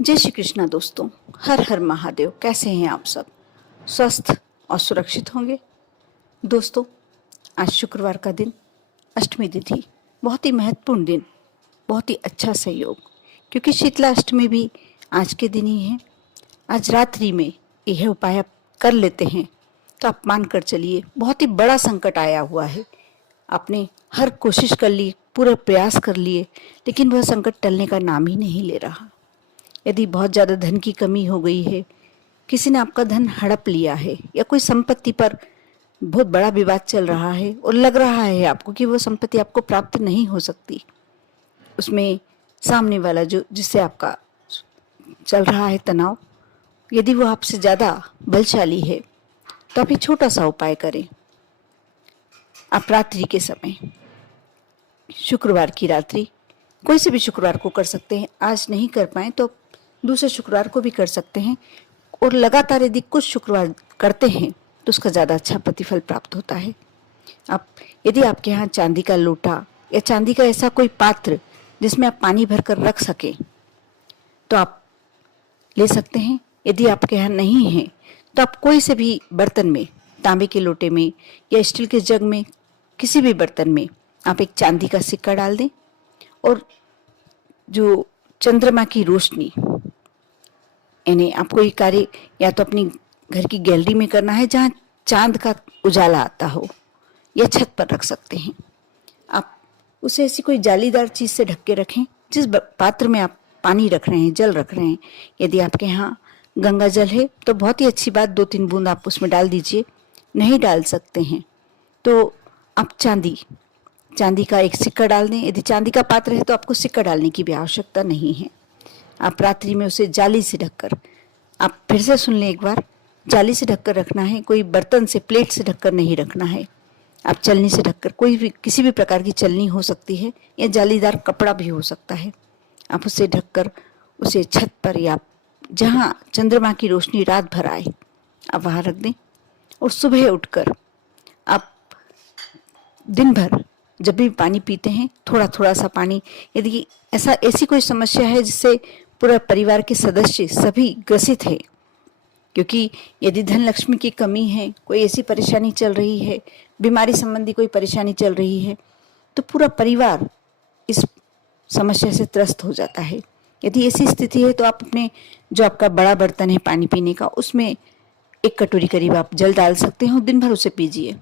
जय श्री कृष्णा दोस्तों। हर हर महादेव। कैसे हैं आप सब? स्वस्थ और सुरक्षित होंगे। दोस्तों, आज शुक्रवार का दिन, अष्टमी तिथि, बहुत ही महत्वपूर्ण दिन, बहुत ही अच्छा संयोग, क्योंकि शीतला अष्टमी भी आज के दिन ही है। आज रात्रि में यह उपाय आप कर लेते हैं तो आप मान कर चलिए, बहुत ही बड़ा संकट आया हुआ है। आपने हर कोशिश कर ली, पूरा प्रयास कर लिए, लेकिन वह संकट टलने का नाम ही नहीं ले रहा। यदि बहुत ज़्यादा धन की कमी हो गई है, किसी ने आपका धन हड़प लिया है, या कोई संपत्ति पर बहुत बड़ा विवाद चल रहा है और लग रहा है आपको कि वो संपत्ति आपको प्राप्त नहीं हो सकती, उसमें सामने वाला जो जिससे आपका चल रहा है तनाव, यदि वो आपसे ज़्यादा बलशाली है, तो आप एक छोटा सा उपाय करें। आप रात्रि के समय, शुक्रवार की रात्रि, कोई से भी शुक्रवार को कर सकते हैं। आज नहीं कर पाए तो दूसरे शुक्रवार को भी कर सकते हैं, और लगातार यदि कुछ शुक्रवार करते हैं तो उसका ज़्यादा अच्छा प्रतिफल प्राप्त होता है। आप यदि आपके यहाँ चांदी का लोटा या चांदी का ऐसा कोई पात्र जिसमें आप पानी भरकर रख सकें तो आप ले सकते हैं। यदि आपके यहाँ नहीं है तो आप कोई से भी बर्तन में, तांबे के लोटे में या स्टील के जग में, किसी भी बर्तन में आप एक चांदी का सिक्का डाल दें, और जो चंद्रमा की रोशनी, यानी आपको ये कार्य या तो अपनी घर की गैलरी में करना है जहाँ चांद का उजाला आता हो, या छत पर रख सकते हैं। आप उसे ऐसी कोई जालीदार चीज़ से ढक के रखें। जिस पात्र में आप पानी रख रहे हैं, जल रख रहे हैं, यदि आपके यहाँ गंगा जल है तो बहुत ही अच्छी बात, 2-3 बूंद आप उसमें डाल दीजिए। नहीं डाल सकते हैं तो आप चांदी का एक सिक्का डाल दें। यदि चांदी का पात्र है तो आपको सिक्का डालने की भी आवश्यकता नहीं है। आप रात्रि में उसे जाली से ढककर, आप फिर से सुन लें एक बार, जाली से ढककर रखना है, कोई बर्तन से, प्लेट से ढककर नहीं रखना है। आप चलनी से ढककर, कोई भी किसी भी प्रकार की चलनी हो सकती है, या जालीदार कपड़ा भी हो सकता है, आप उसे ढककर उसे छत पर या जहाँ चंद्रमा की रोशनी रात भर आए आप वहाँ रख दें। और सुबह उठकर आप दिन भर जब भी पानी पीते हैं, थोड़ा थोड़ा सा पानी, यदि ऐसी कोई समस्या है जिससे पूरा परिवार के सदस्य सभी ग्रसित है, क्योंकि यदि धन लक्ष्मी की कमी है, कोई ऐसी परेशानी चल रही है, बीमारी संबंधी कोई परेशानी चल रही है, तो पूरा परिवार इस समस्या से त्रस्त हो जाता है। यदि ऐसी स्थिति है तो आप अपने जो आपका बड़ा बर्तन है पानी पीने का, उसमें 1 कटोरी करीब आप जल डाल सकते हो, दिन भर उसे पीजिए।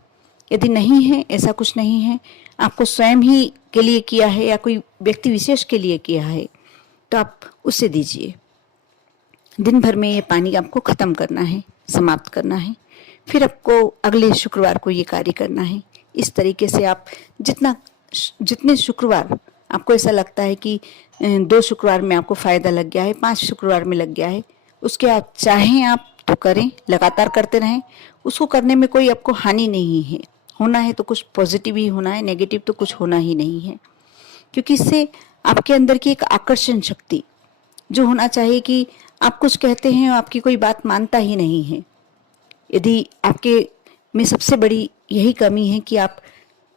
यदि नहीं है, ऐसा कुछ नहीं है, आपको स्वयं ही के लिए किया है या कोई व्यक्ति विशेष के लिए किया है, तो आप उसे दीजिए। दिन भर में ये पानी आपको ख़त्म करना है, समाप्त करना है। फिर आपको अगले शुक्रवार को ये कार्य करना है। इस तरीके से आप जितने शुक्रवार आपको ऐसा लगता है कि 2 शुक्रवार में आपको फ़ायदा लग गया है, 5 शुक्रवार में लग गया है, उसके आप चाहें आप तो करें, लगातार करते रहें। उसको करने में कोई आपको हानि नहीं है। होना है तो कुछ पॉजिटिव ही होना है, नेगेटिव तो कुछ होना ही नहीं है, क्योंकि इससे आपके अंदर की एक आकर्षण शक्ति जो होना चाहिए कि आप कुछ कहते हैं और आपकी कोई बात मानता ही नहीं है। यदि आपके में सबसे बड़ी यही कमी है कि आप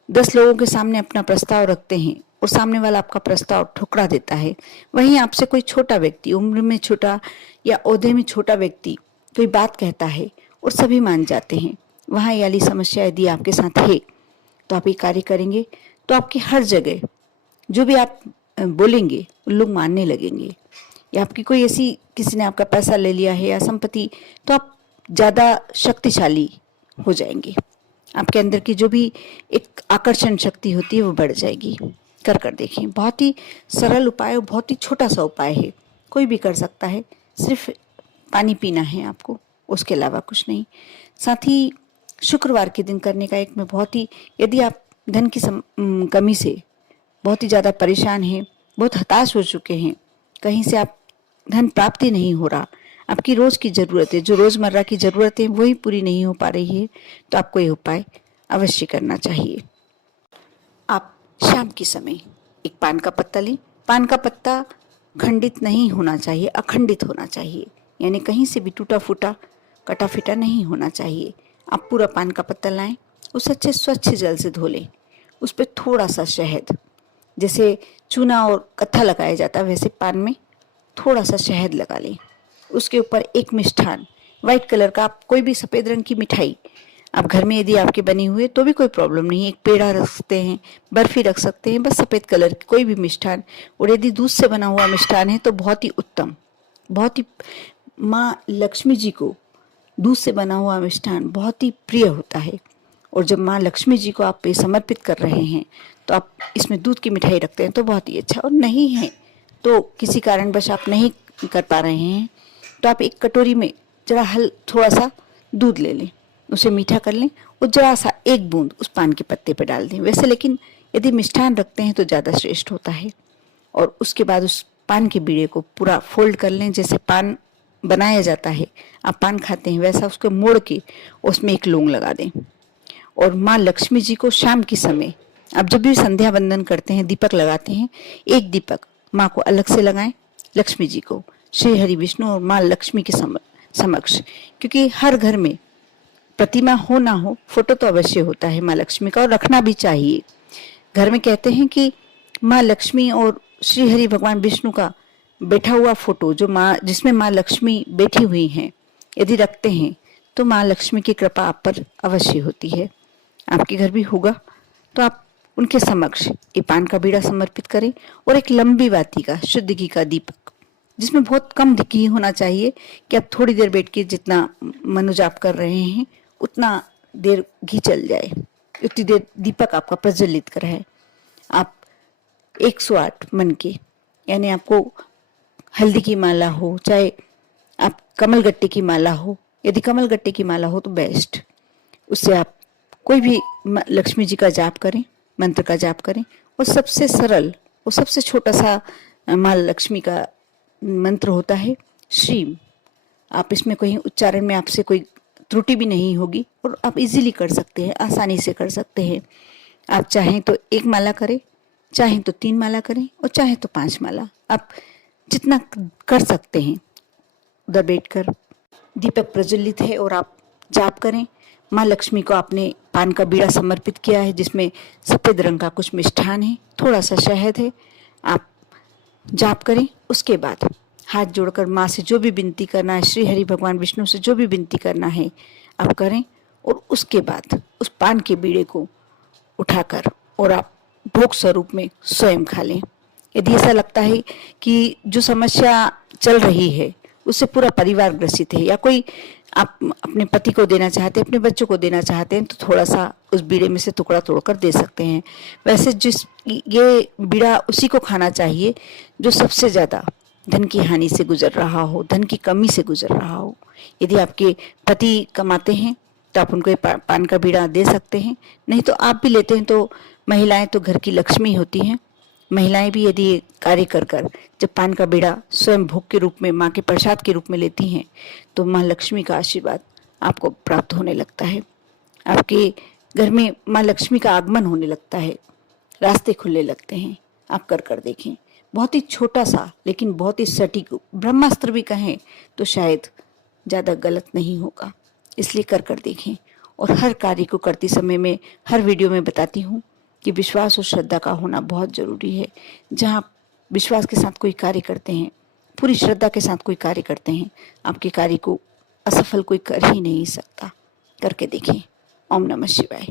10 लोगों के सामने अपना प्रस्ताव रखते हैं और सामने वाला आपका प्रस्ताव ठुकरा देता है, वहीं आपसे कोई छोटा व्यक्ति, उम्र में छोटा या ओहदे में छोटा व्यक्ति कोई बात कहता है और सभी मान जाते हैं, वहाँ ये वाली समस्या यदि आपके साथ है तो आप ये कार्य करेंगे तो आपकी हर जगह जो भी आप बोलेंगे लोग मानने लगेंगे। या आपकी कोई ऐसी, किसी ने आपका पैसा ले लिया है या संपत्ति, तो आप ज़्यादा शक्तिशाली हो जाएंगे। आपके अंदर की जो भी एक आकर्षण शक्ति होती है वो बढ़ जाएगी। कर देखें। बहुत ही सरल उपाय और बहुत ही छोटा सा उपाय है, कोई भी कर सकता है। सिर्फ पानी पीना है आपको, उसके अलावा कुछ नहीं। साथ ही शुक्रवार के दिन करने का एक में बहुत ही, यदि आप धन की कमी से बहुत ही ज़्यादा परेशान हैं, बहुत हताश हो चुके हैं, कहीं से आप धन प्राप्ति नहीं हो रहा, आपकी रोज़ की ज़रूरत है, जो रोज़मर्रा की ज़रूरतें वही पूरी नहीं हो पा रही है, तो आपको ये उपाय अवश्य करना चाहिए। आप शाम के समय एक पान का पत्ता लें। पान का पत्ता खंडित नहीं होना चाहिए, अखंडित होना चाहिए, यानी कहीं से भी टूटा फूटा, कटा फिटा नहीं होना चाहिए। आप पूरा पान का पत्ता लाएं, उसे अच्छे स्वच्छ जल से धो लें। उस पर थोड़ा सा शहद, जैसे चूना और कत्था लगाया जाता है वैसे पान में थोड़ा सा शहद लगा लें। उसके ऊपर एक मिष्ठान वाइट कलर का, आप कोई भी सफ़ेद रंग की मिठाई आप घर में यदि आपके बनी हुई है तो भी कोई प्रॉब्लम नहीं है। एक पेड़ा रख सकते हैं, बर्फी रख सकते हैं, बस सफ़ेद कलर की कोई भी मिष्ठान। और यदि दूध से बना हुआ मिष्ठान है तो बहुत ही उत्तम, बहुत ही माँ लक्ष्मी जी को दूध से बना हुआ मिष्ठान बहुत ही प्रिय होता है। और जब माँ लक्ष्मी जी को आप पे समर्पित कर रहे हैं तो आप इसमें दूध की मिठाई रखते हैं तो बहुत ही अच्छा। और नहीं है तो किसी कारणवश आप नहीं कर पा रहे हैं तो आप एक कटोरी में जरा थोड़ा सा दूध ले लें, उसे मीठा कर लें और जरा सा एक बूंद उस पान के पत्ते पर डाल दें। वैसे लेकिन यदि मिष्ठान रखते हैं तो ज़्यादा श्रेष्ठ होता है। और उसके बाद उस पान के बीड़े को पूरा फोल्ड कर लें, जैसे पान बनाया जाता है, आप पान खाते हैं वैसा उसको मोड़ के उसमें एक लौंग लगा दें। और माँ लक्ष्मी जी को शाम के समय आप जब भी संध्या वंदन करते हैं, दीपक लगाते हैं, एक दीपक माँ को अलग से लगाएं, लक्ष्मी जी को, श्री हरि विष्णु और माँ लक्ष्मी के समक्ष। क्योंकि हर घर में प्रतिमा हो ना हो, फोटो तो अवश्य होता है माँ लक्ष्मी का, और रखना भी चाहिए। घर में कहते हैं कि माँ लक्ष्मी और श्री हरि भगवान विष्णु का बैठा हुआ फोटो जिसमें माँ लक्ष्मी बैठी हुई हैं, यदि रखते हैं तो माँ लक्ष्मी की कृपा आप पर अवश्य होती है। आपके घर भी होगा तो आप उनके समक्ष ये पान का बीड़ा समर्पित करें और एक लंबी बाती का शुद्ध घी का दीपक, जिसमें बहुत कम घी होना चाहिए कि आप थोड़ी देर बैठ के जितना मनोजाप कर रहे हैं उतना देर घी चल जाए, उतनी देर दीपक आपका प्रज्वलित कर है। आप 108 मन के, यानी आपको हल्दी की माला हो, चाहे आप कमल गट्टे की माला हो, यदि कमल गट्टे की माला हो तो बेस्ट, उससे आप कोई भी लक्ष्मी जी का जाप करें, मंत्र का जाप करें। और सबसे सरल और सबसे छोटा सा माँ लक्ष्मी का मंत्र होता है श्रीम। आप इसमें कहीं उच्चारण में आपसे कोई त्रुटि भी नहीं होगी और आप इजीली कर सकते हैं, आसानी से कर सकते हैं। आप चाहें तो 1 माला करें, चाहें तो 3 माला करें और चाहें तो 5 माला, आप जितना कर सकते हैं। उधर बैठकर दीपक प्रज्वलित है और आप जाप करें। माँ लक्ष्मी को आपने पान का बीड़ा समर्पित किया है, जिसमें सफ़ेद रंग का कुछ मिष्ठान है, थोड़ा सा शहद है। आप जाप करें। उसके बाद हाथ जोड़कर माँ से जो भी विनती करना है, श्री हरि भगवान विष्णु से जो भी विनती करना है आप करें। और उसके बाद उस पान के बीड़े को उठाकर और आप भोग स्वरूप में स्वयं खा लें। यदि ऐसा लगता है कि जो समस्या चल रही है उससे पूरा परिवार ग्रसित है, या कोई आप अपने पति को देना चाहते हैं, अपने बच्चों को देना चाहते हैं, तो थोड़ा सा उस बीड़े में से टुकड़ा तोड़कर दे सकते हैं। वैसे ये बीड़ा उसी को खाना चाहिए जो सबसे ज़्यादा धन की हानि से गुजर रहा हो, धन की कमी से गुजर रहा हो। यदि आपके पति कमाते हैं तो आप उनको पान का बीड़ा दे सकते हैं, नहीं तो आप भी लेते हैं तो महिलाएं तो घर की लक्ष्मी होती हैं। महिलाएं भी यदि कार्य कर जब पान का बीड़ा स्वयं भोग के रूप में, माँ के प्रसाद के रूप में लेती हैं तो माँ लक्ष्मी का आशीर्वाद आपको प्राप्त होने लगता है। आपके घर में माँ लक्ष्मी का आगमन होने लगता है, रास्ते खुलने लगते हैं। आप कर देखें। बहुत ही छोटा सा लेकिन बहुत ही सटीक, ब्रह्मास्त्र भी कहें तो शायद ज़्यादा गलत नहीं होगा, इसलिए कर देखें। और हर कार्य को करते समय में हर वीडियो में बताती हूँ कि विश्वास और श्रद्धा का होना बहुत ज़रूरी है। जहाँ विश्वास के साथ कोई कार्य करते हैं, पूरी श्रद्धा के साथ कोई कार्य करते हैं, आपके कार्य को असफल कोई कर ही नहीं सकता। करके देखें। ओम नमः शिवाय।